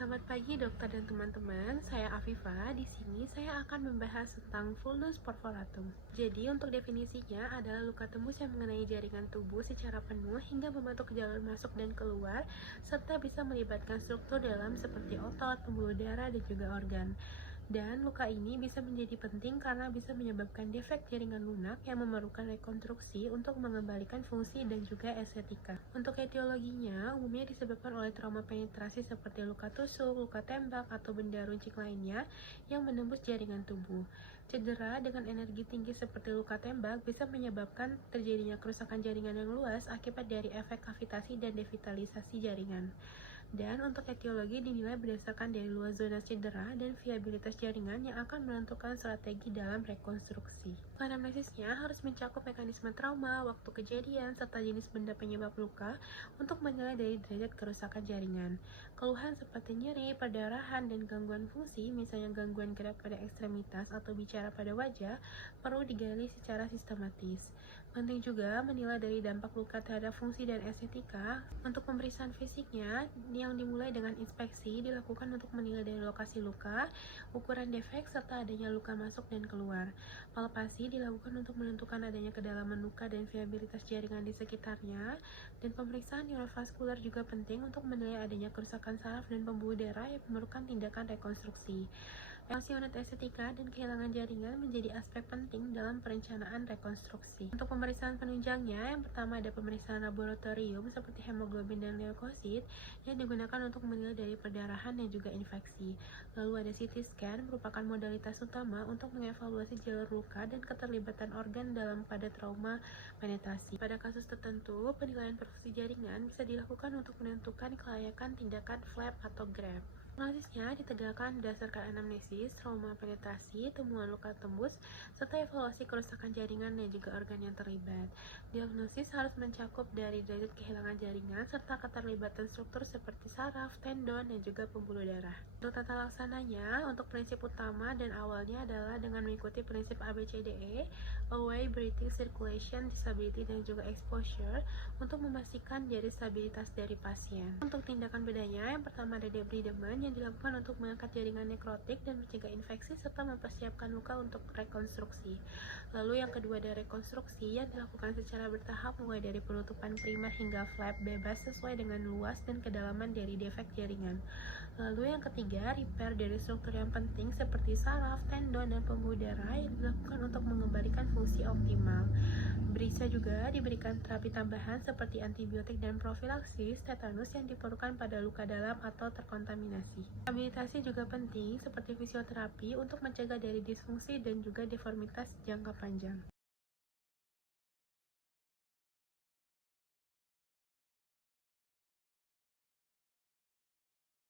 Selamat pagi dokter dan teman-teman, saya Afifa. Di sini saya akan membahas tentang vulnus perforatum. Jadi untuk definisinya adalah luka tembus yang mengenai jaringan tubuh secara penuh hingga membentuk jalur masuk dan keluar, serta bisa melibatkan struktur dalam seperti otot, pembuluh darah, dan juga organ. Dan luka ini bisa menjadi penting karena bisa menyebabkan defek jaringan lunak yang memerlukan rekonstruksi untuk mengembalikan fungsi dan juga estetika. Untuk etiologinya, umumnya disebabkan oleh trauma penetrasi seperti luka tusuk, luka tembak, atau benda runcing lainnya yang menembus jaringan tubuh. Cedera dengan energi tinggi seperti luka tembak bisa menyebabkan terjadinya kerusakan jaringan yang luas akibat dari efek kavitasi dan devitalisasi jaringan. Dan untuk etiologi dinilai berdasarkan dari luas zona cedera dan viabilitas jaringan yang akan menentukan strategi dalam rekonstruksi. Anamnesisnya harus mencakup mekanisme trauma, waktu kejadian, serta jenis benda penyebab luka untuk menilai dari derajat kerusakan jaringan. Keluhan seperti nyeri, perdarahan, dan gangguan fungsi, misalnya gangguan gerak pada ekstremitas atau bicara pada wajah, perlu digali secara sistematis. Penting juga menilai dari dampak luka terhadap fungsi dan estetika. Untuk pemeriksaan fisiknya, yang dimulai dengan inspeksi dilakukan untuk menilai dari lokasi luka, ukuran defek, serta adanya luka masuk dan keluar. Palpasi dilakukan untuk menentukan adanya kedalaman luka dan viabilitas jaringan di sekitarnya. Dan pemeriksaan neurovaskular juga penting untuk menilai adanya kerusakan saraf dan pembuluh darah yang memerlukan tindakan rekonstruksi. Evaluasi unit estetika dan kehilangan jaringan menjadi aspek penting dalam perencanaan rekonstruksi. Untuk pemeriksaan penunjangnya, yang pertama ada pemeriksaan laboratorium seperti hemoglobin dan leukosit yang digunakan untuk menilai dari perdarahan dan juga infeksi. Lalu ada CT scan merupakan modalitas utama untuk mengevaluasi jalur luka dan keterlibatan organ dalam pada trauma penetrasi. Pada kasus tertentu, penilaian perfusi jaringan bisa dilakukan untuk menentukan kelayakan tindakan flap atau grab. Analisisnya ditegakkan berdasarkan anamnesis, trauma penetrasi, temuan luka tembus, serta evaluasi kerusakan jaringan dan juga organ yang terlibat. Diagnosis harus mencakup dari derajat kehilangan jaringan serta keterlibatan struktur seperti saraf, tendon, dan juga pembuluh darah. Untuk tata laksananya, untuk prinsip utama dan awalnya adalah dengan mengikuti prinsip ABCDE, Airway, Breathing, Circulation, Disability, dan juga Exposure untuk memastikan dari stabilitas dari pasien. Untuk tindakan bedanya, yang pertama ada debridement yang dilakukan untuk mengangkat jaringan nekrotik dan mencegah infeksi serta mempersiapkan luka untuk rekonstruksi. Lalu yang kedua ada rekonstruksi yang dilakukan secara bertahap mulai dari penutupan primer hingga flap bebas sesuai dengan luas dan kedalaman dari defek jaringan. Lalu yang ketiga, repair dari struktur yang penting seperti saraf, tendon, dan pembuluh darah yang dilakukan untuk mengembalikan fungsi optimal. Bisa juga diberikan terapi tambahan seperti antibiotik dan profilaksis tetanus yang diperlukan pada luka dalam atau terkontaminasi. Rehabilitasi juga penting seperti fisioterapi untuk mencegah dari disfungsi dan juga deformitas jangka panjang.